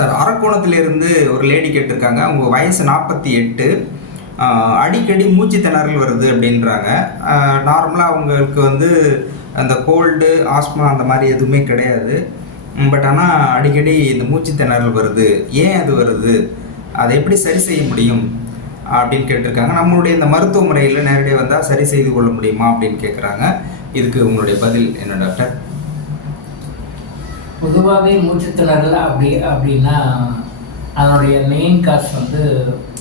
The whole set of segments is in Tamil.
சார், அரக்கோணத்திலிருந்து ஒரு லேடி கேட்டிருக்காங்க. அவங்க வயசு 48. அடிக்கடி மூச்சு திணறல் வருது அப்படின்றாங்க. நார்மலாக அவங்களுக்கு வந்து அந்த கோல்டு, ஆஸ்மா அந்த மாதிரி எதுவுமே கிடையாது. பட் ஆனால் அடிக்கடி இந்த மூச்சு திணறல் வருது. ஏன் அது வருது? அதை எப்படி சரி செய்ய முடியும் அப்படின்னு கேட்டிருக்காங்க. நம்மளுடைய இந்த மருத்துவ முறையில் நேரடியாக வந்தால் சரி செய்து கொள்ள முடியுமா அப்படின்னு கேட்குறாங்க. இதுக்கு உங்களுடைய பதில் என்ன டாக்டர்? பொதுவாகவே மூச்சுத்திணறல் அப்படின்னா அதனுடைய மெயின் காஸ் வந்து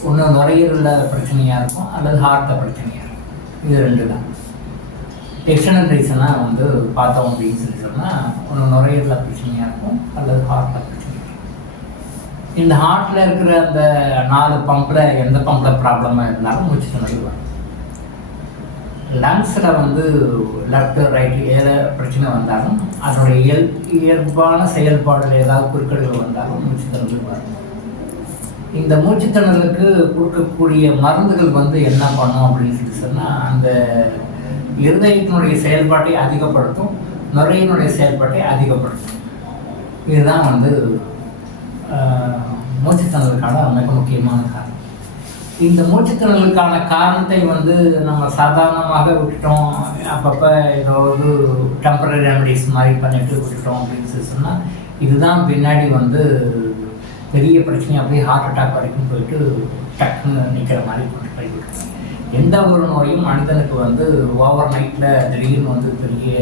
ஒன்று நுரையீரலில் பிரச்சனையாக இருக்கும் அல்லது ஹார்ட்டில் பிரச்சனையாக இருக்கும். இது ரெண்டு தான் எக்ஸ்டர்னல் ரீசனாக வந்து பார்த்தோம் அப்படின்னு சொன்னால் ஒன்று நுரையீரலில் பிரச்சனையாக இருக்கும் அல்லது ஹார்ட்டில் பிரச்சனையாக இருக்கும். இந்த ஹார்ட்டில் இருக்கிற அந்த 4 பம்பில் எந்த பம்பில் ப்ராப்ளமாக இருந்தாலும் மூச்சுத்திணறல் வரும். லங்ஸில் வந்து லெஃப்ட் ரைட் ஏற பிரச்சனை வந்தாலும் அதனுடைய இயல்பான செயல்பாடுகள் ஏதாவது குறுக்கீடுகள் வந்தாலும் மூச்சுத்திணறல் வரும். இந்த மூச்சுத்திணறலுக்கு கொடுக்கக்கூடிய மருந்துகள் வந்து என்ன பண்ணும் அப்படின்னு சொன்னால் அந்த இருதயத்தினுடைய செயல்பாட்டை அதிகப்படுத்தும், நுரையினுடைய செயல்பாட்டை அதிகப்படுத்தும். இதுதான் வந்து மூச்சுத்திணறலுக்கான மிக முக்கியமான காரணம். இந்த மூச்சுத்திணறலுக்கான காரணத்தை வந்து நம்ம சாதாரணமாக விட்டுட்டோம், அப்பப்போ ஏதாவது டெம்பரரி ரெமடிஸ் மாதிரி பண்ணிட்டு விட்டுட்டோம் அப்படின்னு சொன்னால் இதுதான் பின்னாடி வந்து பெரிய பிரச்சனை, அப்படியே ஹார்ட் அட்டாக் வரைக்கும் போயிட்டு டக்குன்னு நிற்கிற மாதிரி கொண்டு போய் விட்டுருக்காங்க. எந்த ஒரு நோயும் மனிதனுக்கு வந்து ஓவர் நைட்டில் திடீர்னு வந்து பெரிய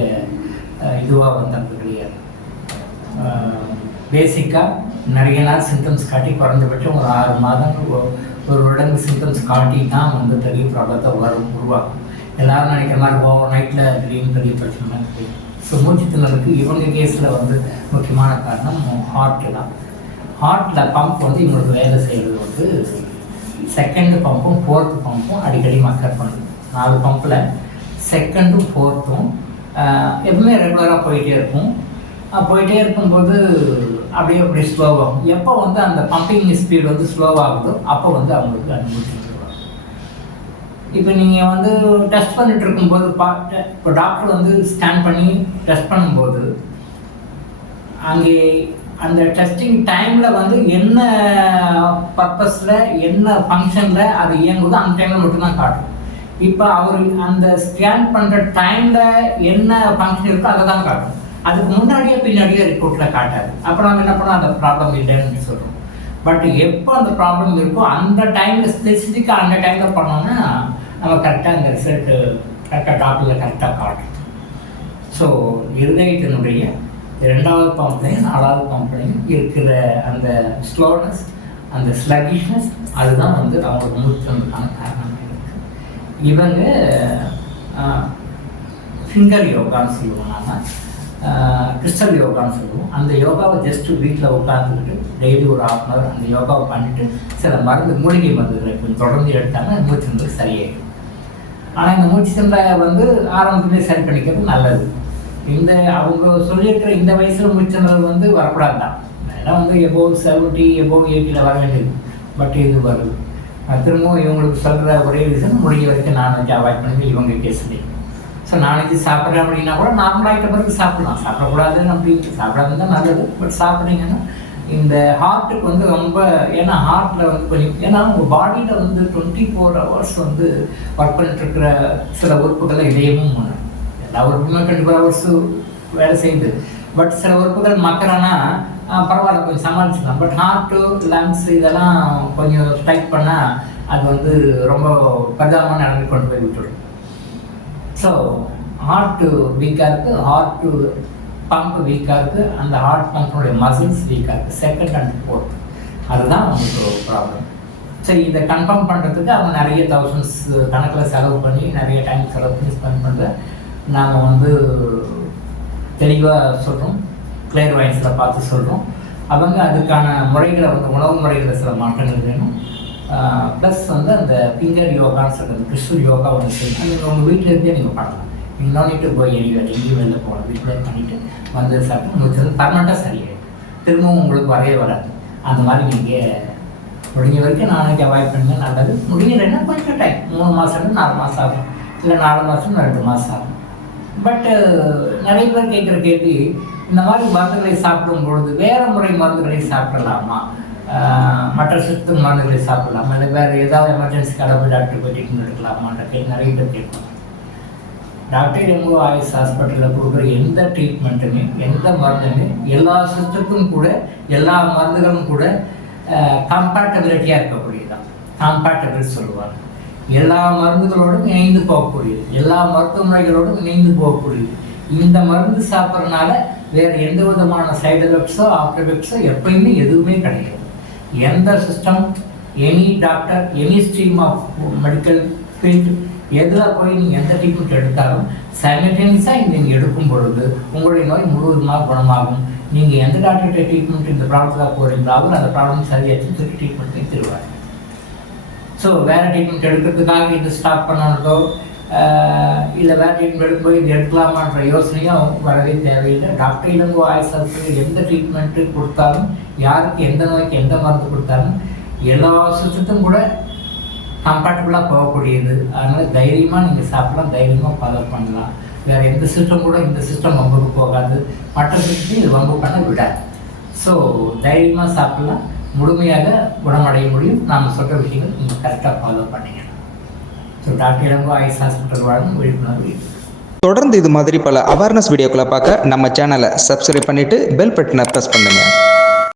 இதுவாக வந்தது கிடையாது. பேசிக்காக நிறைய நாள் சிம்டம்ஸ் காட்டி குறைஞ்சபட்சம் ஒரு 6 மாதம் ஒரு உடம்பு சிம்டம்ஸ் காட்டி தான் வந்து பெரிய ப்ராப்ளத்தை உருவாக்கும். எல்லோரும் நினைக்கிற மாதிரி ஓவர் நைட்டில் திடீர்னு பெரிய பிரச்சனை இருக்குது. ஸோ மூச்சுத்திணறலுக்கு இவங்க கேஸில் வந்து முக்கியமான காரணம் ஹார்ட்டு தான். ஹார்ட்டில் பம்ப் வந்து இவங்களுக்கு வேலை செய்கிறது வந்து செகண்டு பம்பும் 4th பம்பும் அடிக்கடி மக்கர் பண்ணுது. 4 பம்பில் செகண்டும் 4th எப்பவுமே ரெகுலராக போயிட்டே இருக்கும். போயிட்டே இருக்கும்போது அப்படியே ஸ்லோவாகும். எப்போ வந்து அந்த பம்பிங் ஸ்பீடு வந்து ஸ்லோவாகுதோ அப்போ வந்து அவங்களுக்கு அனுபவிச்சுருவாங்க. இப்போ நீங்கள் வந்து டெஸ்ட் பண்ணிட்டு இருக்கும்போது இப்போ டாக்டர் வந்து ஸ்கேன் பண்ணி டெஸ்ட் பண்ணும்போது அங்கே அந்த டெஸ்டிங் டைமில் வந்து என்ன பர்பஸில் என்ன ஃபங்க்ஷனில் அது இயங்குதோ அந்த டைமில் மட்டும்தான் காட்டும். இப்போ அவர் அந்த ஸ்கேன் பண்ணுற டைமில் என்ன ஃபங்க்ஷன் இருக்கோ அதை தான் காட்டும். அதுக்கு முன்னாடியே பின்னாடியே ரிப்போர்ட்டில் காட்டாது. அப்புறம் நம்ம என்ன பண்ணோம், அந்த ப்ராப்ளம் இல்லைன்னு சொல்கிறோம். பட் எப்போ அந்த ப்ராப்ளம் இருக்கோ அந்த டைமில் ஸ்பெசிஃபிக்காக அந்த டைமில் பண்ணோன்னா நம்ம கரெக்டாக அந்த ரிசல்ட்டு கரெக்டாக டாக்டரில் கரெக்டாக காட்டும். ஸோ இருதயத்தினுடைய 2வது பம்ப்லையும் 4வது பம்ப்லையும் இருக்கிற அந்த ஸ்லோனஸ், அந்த ஸ்லகிஷ்னஸ், அதுதான் வந்து அவங்களுக்கு மூச்சுக்கான காரணமாக இருக்குது. இவங்க ஃபிங்கர் யோகான்னு சொல்லுவோம், நாம் கிறிஸ்டல் யோகான்னு சொல்லுவோம். அந்த யோகாவை ஜஸ்ட்டு வீட்டில் உட்காந்துக்கிட்டு டெய்லி ஒரு 1/2 hour அந்த யோகாவை பண்ணிவிட்டு சில மூலிகை மருந்துகளை கொஞ்சம் தொடர்ந்து எடுத்தாங்கன்னா மூச்சுத்திணறல் சரியாயிடும். ஆனால் இந்த மூச்சுத்திணறலை வந்து ஆரம்பத்திலே சரி பண்ணிக்கிறது நல்லது. இந்த அவங்க சொல்லியிருக்கிற இந்த வயசில் மூச்சுத்திணறல் வந்து வரக்கூடாது தான். அதெல்லாம் வந்து எபோவ் 70 எபோவ் 80 வர வேண்டியது. பட் இது வருது. திரும்பவும் இவங்களுக்கு சொல்கிற ஒரே ரீசன் முடிஞ்ச வரைக்கும் நான்வெஜ் அவாய்ட் பண்ணி இவங்க கேஸ்லேயே. ஸோ நான்வெஜ் சாப்பிட்றேன் அப்படின்னா கூட நார்மலாகிட்ட பிறகு சாப்பிடலாம். சாப்பிடக்கூடாதுன்னு அப்படி சாப்பிடாது தான் நல்லது. பட் சாப்பிட்றீங்கன்னா இந்த ஹார்ட்டுக்கு வந்து ரொம்ப, ஏன்னா ஹார்ட்டில் வந்து கொஞ்சம், ஏன்னா உங்கள் பாடியில் வந்து 24 hours வந்து ஒர்க் பண்ணிட்டுருக்கிற சில உறுப்புகள் இதயமும் ஒன்று. எல்லா உறுப்புமே 24 hours வேலை செய்யுது. பட் சில உறுப்புகள் மக்கறானா பரவாயில்ல கொஞ்சம் சமாளிச்சுக்கலாம். பட் ஹார்ட்டு, லங்ஸ் இதெல்லாம் கொஞ்சம் ஸ்ட்ரைக் பண்ணால் அது வந்து ரொம்ப பரிதாபமாக நடந்து கொண்டு போய் விட்டுடும். ஸோ ஹார்ட்டு வீக்காக இருக்குது, ஹார்ட்டு பம்ப் வீக்காக இருக்குது, அந்த ஹார்ட் பம்பினுடைய மசில்ஸ் வீக்காக இருக்குது, 2nd and 4th. அதுதான் அவங்களுக்கு ஒரு ப்ராப்ளம். ஸோ இதை கன்ஃபார்ம் பண்ணுறதுக்கு அவங்க நிறைய தௌசண்ட்ஸ் கணக்கில் செலவு பண்ணி நிறைய டைம் செலவு பண்ணி ஸ்பெண்ட் பண்ணுற நாம் வந்து தெளிவாக சொல்கிறோம், கிளியர் வாய்ஸில் பார்த்து சொல்கிறோம். அவங்க அதுக்கான முறைகளை வந்து உணவு முறைகளில் சில மாற்றங்கள் வேணும். ப்ளஸ் வந்து அந்த ஃபிங்கர் யோகான்னு சொல்கிறது, கிறிஸ்டல் யோகா ஒன்று செய்யணும். நீங்கள் உங்கள் வீட்டில் இருந்தே நீங்கள் பண்ணலாம். நீங்கள் நோனிட்டு போய் எங்கேயும் வெளில போகலாம். வீட்டில் பண்ணிவிட்டு வந்து சாப்பிட்டு உங்களுக்கு வந்து பர்மனெண்ட்டாக சரியாயிடும். திரும்பவும் உங்களுக்கு வரவே வராது. அந்த மாதிரி நீங்கள் முடிஞ்ச வரைக்கும் நாளைக்கு அவாய்ட் பண்ணுங்க, நல்லது. முடியலைன்னா கொஞ்சம் டைம் 3 மாதம் 4 மாதம் ஆகும், இல்லை 4 மாதம் 2 மாதம் ஆகும். பட் நிறைய பேர் கேட்குற கேள்வி, இந்த மாதிரி மருந்துகளை சாப்பிடும் பொழுது வேறு முறை மருந்துகளை சாப்பிடலாமா, மற்ற சிஸ்டம் மருந்துகளை சாப்பிடலாமா, இல்லை வேறு ஏதாவது எமர்ஜென்சி கடவுள் டாக்டர் போய் ட்ரீட்மெண்ட் எடுக்கலாமான்ற நிறைய பேர் கேட்பாங்க. டாக்டர் இளங்கோ ஆயுஷ் ஹாஸ்பிட்டலில் கொடுக்குற எந்த ட்ரீட்மெண்ட்டுமே எந்த மருந்துமே எல்லா சிஸ்டத்துக்கும் கூட எல்லா மருந்துகளும் கூட கம்பேட்டபிலிட்டியாக இருக்கக்கூடியதான். கம்பேட்டபிள் சொல்லுவாங்க. எல்லா மருந்துகளோடும் இணைந்து போகக்கூடியது, எல்லா மருத்துவமனைகளோடும் இணைந்து போகக்கூடியது. இந்த மருந்து சாப்பிட்றதுனால வேறு எந்த விதமான சைடு எஃபெக்ட்ஸோ ஆஃப்டர் எஃபெக்ட்ஸோ எப்பயுமே எதுவுமே கிடையாது. எந்த system, any doctor, any stream of medical field எதில் போய் நீங்கள் எந்த ட்ரீட்மெண்ட் எடுத்தாலும் சைமல்டேனியஸாக நீங்கள் எடுக்கும் பொழுது உங்களுடைய நோய் முழுவதுமாக குணமாகும். நீங்கள் எந்த டாக்டர்கிட்ட ட்ரீட்மெண்ட் இந்த ப்ராப்ளத்தில் போகிறீங்களோ அவர் அந்த ப்ராப்ளம் சரியாச்சு திருப்பி ட்ரீட்மெண்ட்டையும் தருவார். ஸோ வேறு ட்ரீட்மெண்ட் எடுக்கிறதுக்காக இது ஸ்டாப் பண்ணாதோ இல்லை வேறு ட்ரீட்மெண்ட் எடுக்கும்போது இது எடுக்கலாமான்ற யோசனையும் வரவே தேவையில்லை. டாக்டர் இளங்கோ ஆயுஷ் ஹாஸ்பிட்டல் எந்த ட்ரீட்மெண்ட்டு கொடுத்தாலும், யாருக்கு எந்த நோய்க்கு எந்த மருந்து கொடுத்தாலும் எல்லா சிஸ்டத்தும் கூட கம்ஃபர்டபுளாக போகக்கூடியது. அதனால் தைரியமாக நீங்கள் சாப்பிடலாம், தைரியமாக ஃபாலோ பண்ணலாம். வேறு எந்த சிஸ்டம் கூட இந்த சிஸ்டம் வம்புக்கு போகாது, மற்ற சிஸ்டம் இது வம்பு பண்ண விடாது. ஸோ தைரியமாக சாப்பிடலாம், முழுமையாக குணமடைய முடியும். நாம் சொல்கிற விஷயங்கள் நீங்கள் கரெக்டாக ஃபாலோ பண்ணிக்கலாம். So doctor Ilango AYUSH hospital வாழும் விழிப்புணர்வு. தொடர்ந்து இது மாதிரி பல அவேர்னஸ் வீடியோக்களை பார்க்க நம்ம சேனலை சப்ஸ்கிரைப் பண்ணிவிட்டு பெல் பட்டனை ப்ரெஸ் பண்ணுங்கள்.